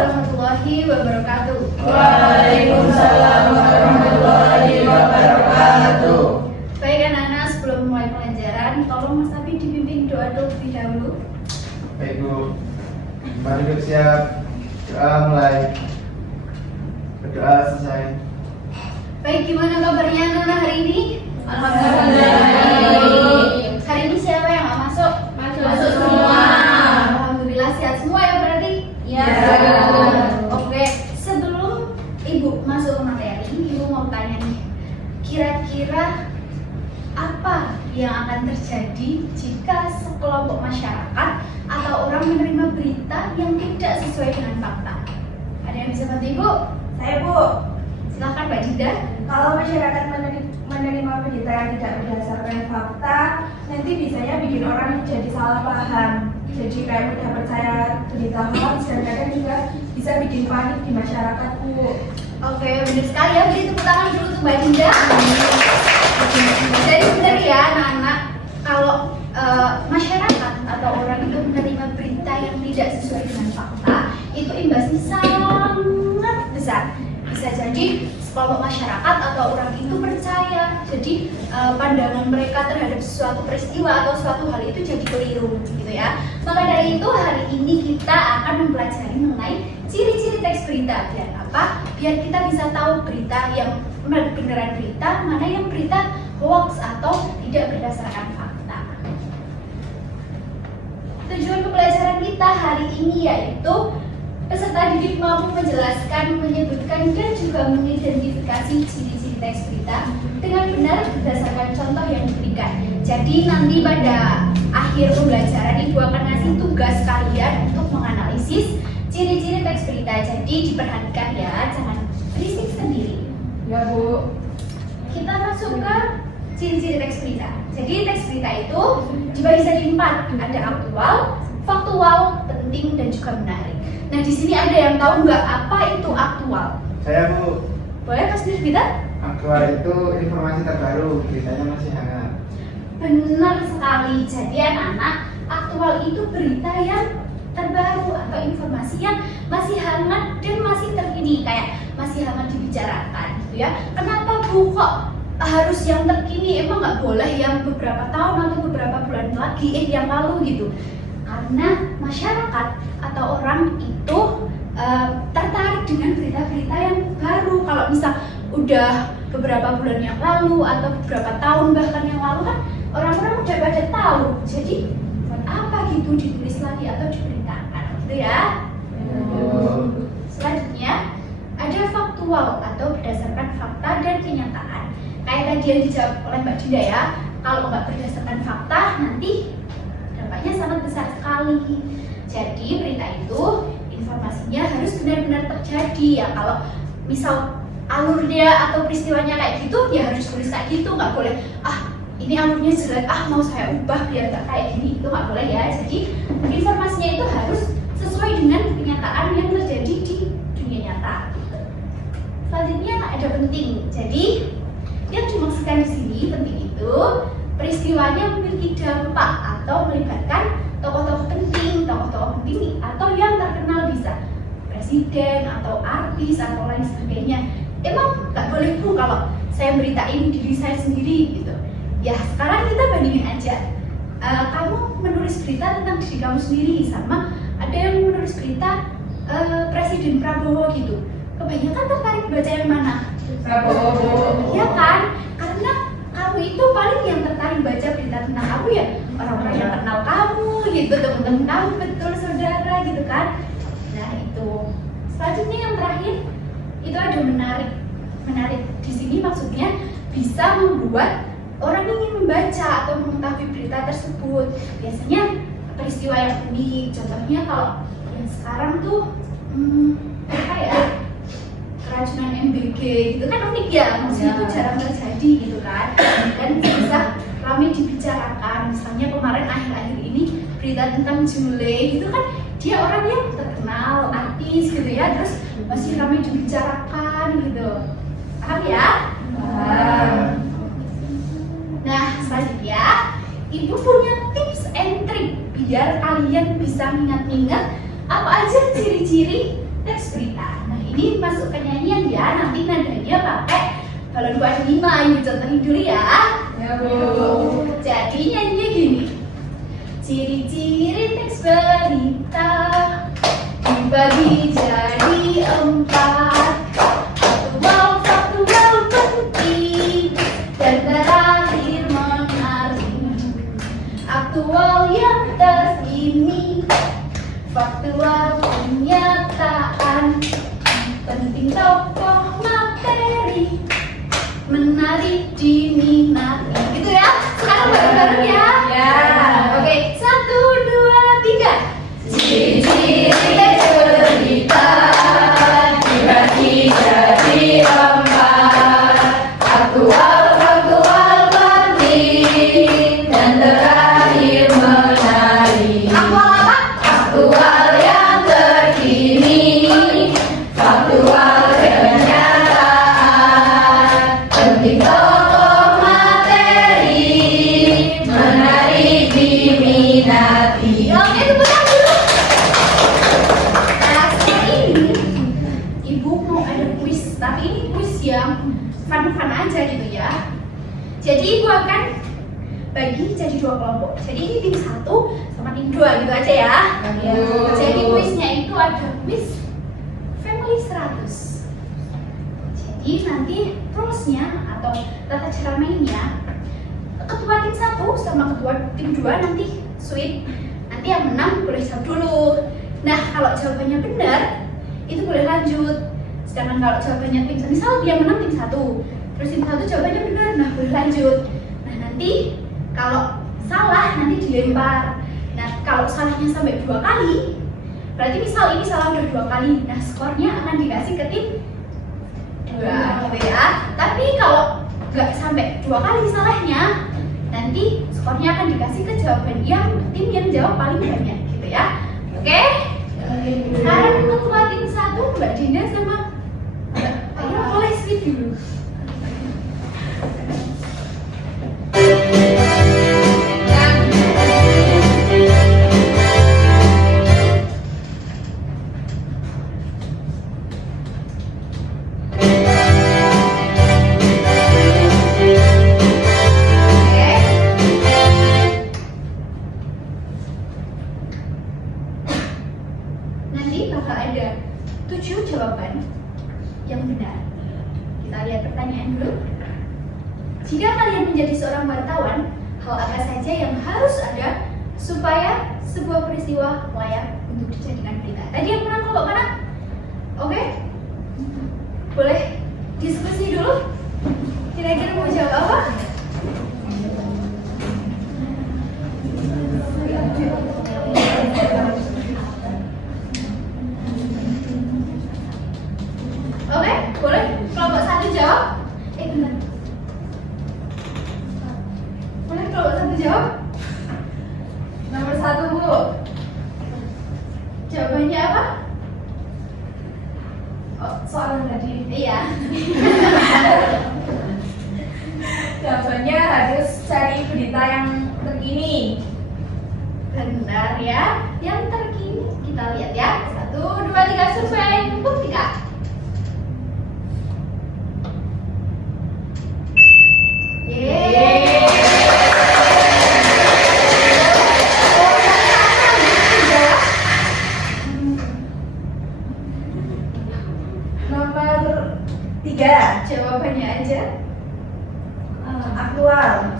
warahmatullahi wabarakatuh. Waalaikumsalam warahmatullahi wabarakatuh. Baik anak-anak, sebelum mulai pelajaran, tolong Mas Abi dipimpin doa terlebih dahulu. Baik Bu, mari bersiap. Doa mulai. Berdoa selesai. Baik, gimana kabarnya anak-anak hari ini? Alhamdulillah. Hari ini siapa yang nggak masuk? Masuk semua. Alhamdulillah sehat semua ya berarti? Ya. Oke, sebelum Ibu masuk ke materi, Ibu mau tanya nih, kira-kira apa yang akan terjadi jika sekelompok masyarakat atau orang menerima berita yang tidak sesuai dengan fakta? Ada yang bisa bantu Ibu? Saya Bu, Silakan Mbak Dinda. kalau masyarakat menerima berita yang tidak berdasarkan fakta, nanti bisanya bikin orang jadi salah paham. Jadi kayak mudah percaya berita hoax dan kadang juga bisa bikin panik di masyarakat Bu. Oke, benar sekali ya. Beri tepuk tangan dulu untuk Mbak Dinda. Jadi benar ya anak-anak, kalau masyarakat atau orang itu menerima berita yang tidak sesuai dengan fakta, itu imbasnya sangat besar. Bisa jadi sekelompok masyarakat atau orang itu percaya, jadi pandangan mereka terhadap suatu peristiwa atau suatu hal itu jadi keliru, gitu ya. Maka dari itu hari ini kita akan mempelajari mengenai ciri-ciri teks berita. Biar apa? Biar kita bisa tahu berita yang beneran berita, mana yang berita hoax atau tidak berdasarkan fakta. Tujuan pembelajaran kita hari ini yaitu peserta didik mampu menjelaskan, menyebutkan, dan juga mengidentifikasi ciri-ciri teks berita dengan benar berdasarkan contoh yang diberikan. Jadi nanti pada akhir pembelajaran Ibu akan ngasih tugas kalian untuk menganalisis ciri-ciri teks berita. Jadi diperhatikan ya, jangan berisik sendiri. Ya Bu. Kita masuk ke ciri-ciri teks berita. Jadi teks berita itu dibagi jadi 4, ada aktual, faktual, penting, dan juga menarik. Nah di sini ada yang tahu nggak apa itu aktual? Saya Bu, Boleh Mas Nirvita? aktual itu informasi terbaru, beritanya masih hangat. Benar sekali. Jadi anak-anak, aktual itu berita yang terbaru atau informasi yang masih hangat dan masih terkini, kayak masih hangat dibicarakan, gitu ya. Kenapa Bu kok harus yang terkini? Emang nggak boleh yang beberapa tahun atau beberapa bulan lagi, yang lalu gitu? Karena masyarakat atau orang itu tertarik dengan berita-berita yang baru. Kalau misal udah beberapa bulan yang lalu atau beberapa tahun bahkan yang lalu kan orang-orang udah pada tahu. Jadi buat apa gitu ditulis lagi atau diberitakan, gitu ya. Selanjutnya ada faktual atau berdasarkan fakta dan kenyataan. Kayak tadi yang dijawab oleh Mbak Dinda ya. Kalau nggak berdasarkan fakta nanti dampaknya sangat besar sekali. Jadi berita itu informasinya harus benar-benar terjadi ya. Kalau misal alurnya atau peristiwanya kayak gitu ya harus tulis kayak gitu, nggak boleh ini alurnya jelek, mau saya ubah biar nggak kayak gini, itu nggak boleh ya. Jadi informasinya itu harus sesuai dengan kenyataan yang terjadi di dunia nyata. Selanjutnya ada penting. Jadi yang dimaksudkan di sini penting itu peristiwanya memiliki dampak atau melibatkan tokoh-tokoh penting atau yang terkenal, bisa presiden atau artis atau lain sebagainya. Emang nggak boleh Bu kalau saya beritain diri saya sendiri gitu. Ya sekarang kita bandingin aja. Kamu menulis berita tentang diri kamu sendiri sama ada yang menulis berita Presiden Prabowo gitu. Kebanyakan tertarik baca yang mana? Prabowo. Ya kan? Karena kamu itu paling yang tertarik baca berita tentang kamu ya orang-orang yang kenal kamu gitu, teman-teman kamu, betul saudara gitu kan. Nah itu. Selanjutnya yang terakhir itu ada menarik. Menarik di sini maksudnya bisa membuat orang ingin membaca atau mengetahui berita tersebut. Biasanya peristiwa yang unik. Contohnya kalau yang sekarang tuh apa ya? Keracunan MBG gitu kan unik ya, maksudnya itu jarang terjadi gitu kan, dan bisa ramai dibicarakan. Misalnya kemarin akhir-akhir ini berita tentang Jule gitu kan, dia orang yang terkenal, artis gitu ya, terus masih ramai dibicarakan gitu. Paham ya? Nah selanjutnya Ibu punya tips and trick biar kalian bisa mengingat-ingat apa aja ciri-ciri teks berita. Nah ini masuk ke nyanyian ya, nanti nadanya pakai balon 25, ini contohin dulu ya. Ya Bu. Jadi nyanyinya gini. Ciri-ciri teks berita dibagi jadi 4. Faktual penting dan terakhir menarik. Aktual yang terkini, faktual kenyataan, penting tokoh materi, menarik diminati. Gitu ya. Sekarang bareng-bareng ya. Ya. Oke, 1, 2, 3. Ciri-ciri teks berita dibagi jadi 4. Faktual penting dan terakhir menarik. Aktual apa? Aktual yang terkini, faktual kenyataan, penting tokoh materi, menarik diminati. Oke, tepuk tangan dulu. Nah, sekarang ini Ibu mau ada kuis, tapi ini kuis yang fun-fun aja gitu ya. Jadi Ibu akan bagi jadi 2 kelompok. Jadi ini tim 1 sama tim 2 gitu aja ya. Ya. Jadi kuisnya itu ada kuis Family 100. Jadi nanti rulesnya atau tata cara mainnya, ketua tim 1 sama ketua tim 2 nanti sweet. Nanti yang menang boleh jawab dulu. Nah kalau jawabannya benar itu boleh lanjut. Sedangkan kalau jawabannya tim misal dia menang tim 1, terus tim 1 jawabannya benar, nah boleh lanjut. Nah nanti kalau salah nanti dilempar. Nah kalau salahnya sampai 2 kali, berarti misal ini salah udah 2 kali, nah skornya akan dikasih ke tim 2 gitu ya. Tapi kalau nggak sampai 2 kali salahnya, nanti skornya akan dikasih ke jawaban yang tim yang jawab paling banyak gitu ya. Oke? Sekarang ketua tim 1 Mbak Dinda sama Mbak Ayo boleh sweet dulu. Nanti bakal ada 7 jawaban yang benar. Kita lihat pertanyaan dulu. Jika kalian menjadi seorang wartawan, hal apa saja yang harus ada supaya sebuah peristiwa layak untuk dijadikan berita? Tadi yang menang kelompok mana? Oke? Boleh diskusi dulu? Kira-kira mau jawab apa? Oke, boleh kelompok 1 jawab? Benar. Boleh kelompok 1 jawab? Nomor 1 Bu. Jawabannya apa? Oh, soal tadi. Iya. Jawabannya harus cari berita yang terkini. Benar ya. Yang terkini kita lihat ya. 1, 2, 3 survei buktikan. Yeay. Nomor 3. Jawabannya aja. Aktual.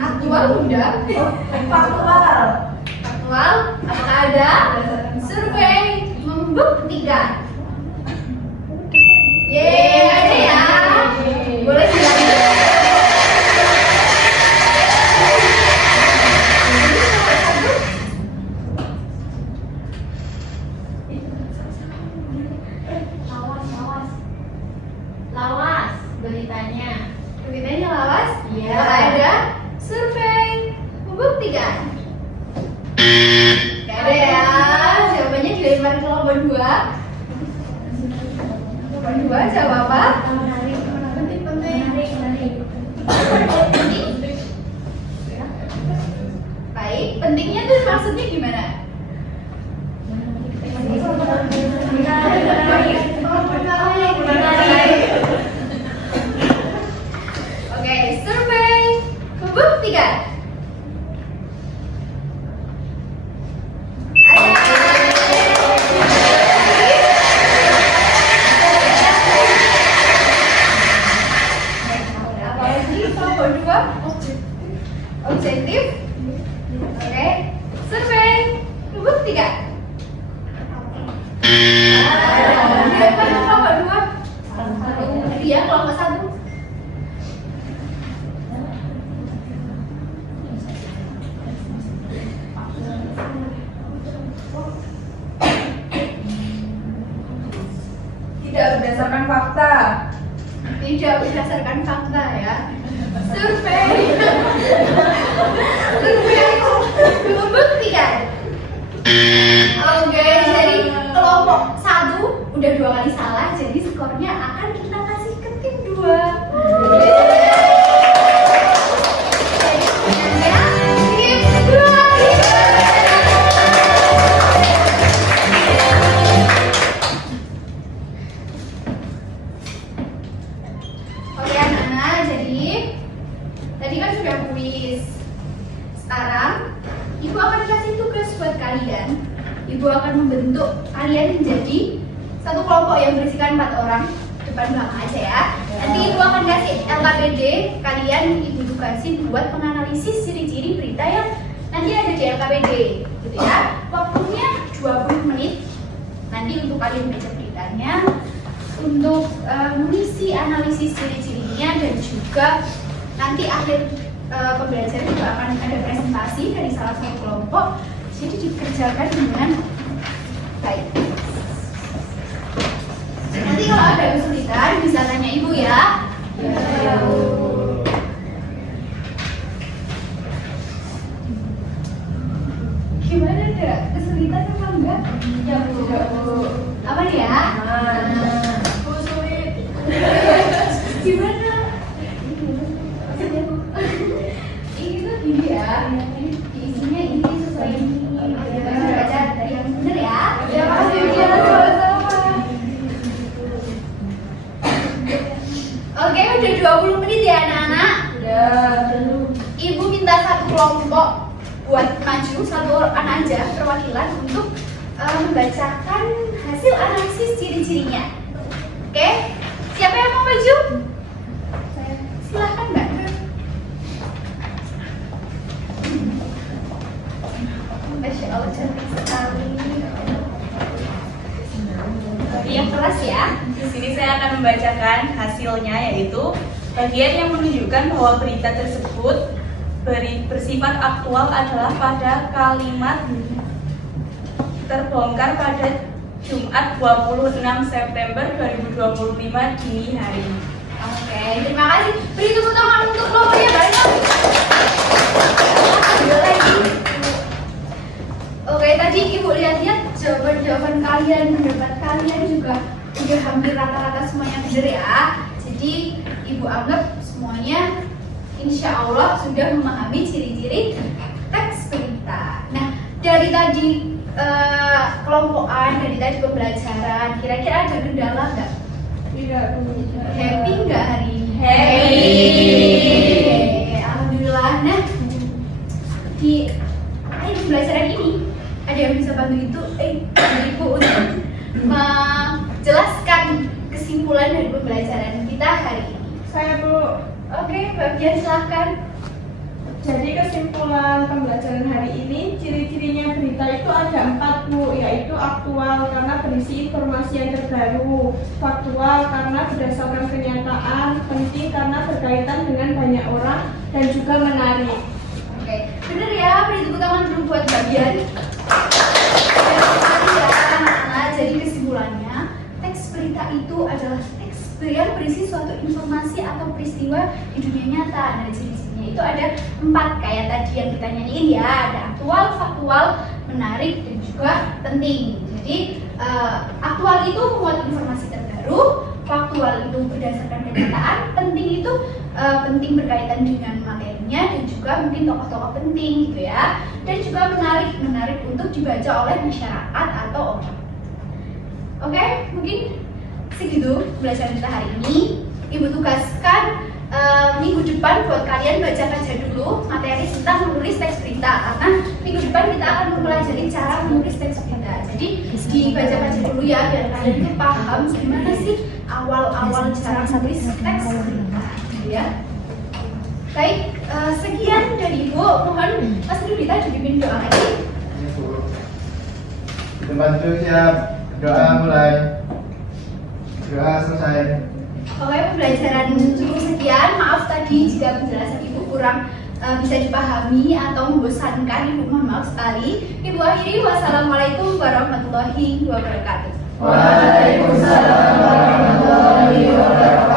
Aktual udah. Faktual. Aktual. Apakah ada survei membuktikan? Yeay, ada ya. Boleh dilanjut. Lawas beritanya. Beritanya lawas? Iya. Apakah ada survei membuktikan? Gak ada ya. Jawabannya dilempar ke kelompok 2. Kelompok 2 jawab apa? Penting. Baik, pentingnya tuh maksudnya gimana? Menarik. 3. Kelompok 2. Iya, kelompok 1. Tidak berdasarkan fakta. Tidak berdasarkan fakta ya. Survei. Survei membuktikan. Oke, jadi kelompok 1 udah 2 kali salah, jadi skornya akan kita kasih ke tim 2. Jadi menangnya tim 2. Oke anak-anak, jadi tadi kan sudah kuis. Sekarang Ibu akan kasih tugas buat kalian. Ibu akan membentuk kalian menjadi satu kelompok yang berisikan 4 orang. Depan belakang aja ya. Nanti Ibu akan kasih LKPD. Kalian Ibu tugasin buat menganalisis ciri-ciri berita yang nanti ada di LKPD, gitu ya. Waktunya 20 menit. Nanti untuk kalian baca beritanya, untuk mengisi analisis ciri-cirinya, dan juga nanti akhir pembelajaran juga akan ada presentasi dari salah satu kelompok. Jadi dikerjakan dengan baik. Nanti kalau ada kesulitan bisa tanya Ibu ya. Gimana, ada kesulitan apa enggak? Ya Bu. Apa nih ya? Sulit. Gimana? Ini tuh gini ya. Isinya ini sesuai ini. Baca dari yang benar ya. Ya makasih ya. Oke, udah 20 menit ya anak-anak. Ya. Ibu minta satu kelompok buat maju, satu anak aja perwakilan untuk membacakan hasil analisis ciri-cirinya. Oke, siapa yang mau maju? Silahkan Mbak. Masya Allah, cantik sekali. Yang keras ya. Di sini saya akan membacakan hasilnya, yaitu bagian yang menunjukkan bahwa berita tersebut bersifat aktual adalah pada kalimat terbongkar pada Jumat 26 September 2025 dini hari. Oke, terima kasih. Beri tepuk tangan untuk kelompoknya banyak. Oke, tadi Ibu lihat-lihat jawaban-jawaban kalian, pendapat kalian juga udah hampir rata-rata semuanya benar ya. Jadi Ibu anggap semuanya insya Allah sudah memahami ciri-ciri teks berita. Nah, dari tadi kelompokan, dari tadi pembelajaran, kira-kira ada kendala nggak? Tidak. Happy nggak hari ini? Happy. Alhamdulillah. Nah, di akhir pembelajaran ini ada yang bisa bantu itu Ibu untuk menjelaskan kesimpulan dari pembelajaran kita hari ini. Saya Bu. Oke, bagian silahkan. Jadi kesimpulan pembelajaran hari ini, ciri-cirinya berita itu ada 4 Bu, yaitu aktual karena berisi informasi yang terbaru, faktual karena berdasarkan kenyataan, penting karena berkaitan dengan banyak orang, dan juga menarik. Oke, bener ya, beri tepuk tangan dulu buat bagian. Nah, jadi kesimpulannya, teks berita itu adalah teks yang berisi suatu informasi atau peristiwa di dunia nyata. Nah, ciri-cirinya itu ada 4 kayak tadi yang kita nyanyiin ya. Ada aktual, faktual, menarik, dan juga penting. Jadi aktual itu memuat informasi terbaru, faktual itu berdasarkan kenyataan, penting itu penting berkaitan dengan materinya, dan juga mungkin tokoh-tokoh penting gitu ya. Dan juga menarik untuk dibaca oleh masyarakat atau orang. Oke, mungkin segitu pembelajaran kita hari ini. Ibu tugaskan minggu depan buat kalian baca-baca dulu materi tentang menulis teks berita, karena minggu depan kita akan mempelajari cara menulis teks berita. Jadi dibaca-baca dulu ya, biar kalian tuh paham gimana sih awal-awal cara menulis teks berita, gitu ya. Baik, sekian dari Ibu. Mohon Mas Rudita dipimpin doa lagi. Tempat duduk siap. Doa mulai. Doa selesai. Oke, pembelajaran cukup sekian. Maaf tadi jika penjelasan Ibu kurang bisa dipahami atau membosankan. Ibu mohon maaf sekali. Ibu akhiri, wassalamualaikum warahmatullahi wabarakatuh. Waalaikumsalam warahmatullahi wabarakatuh.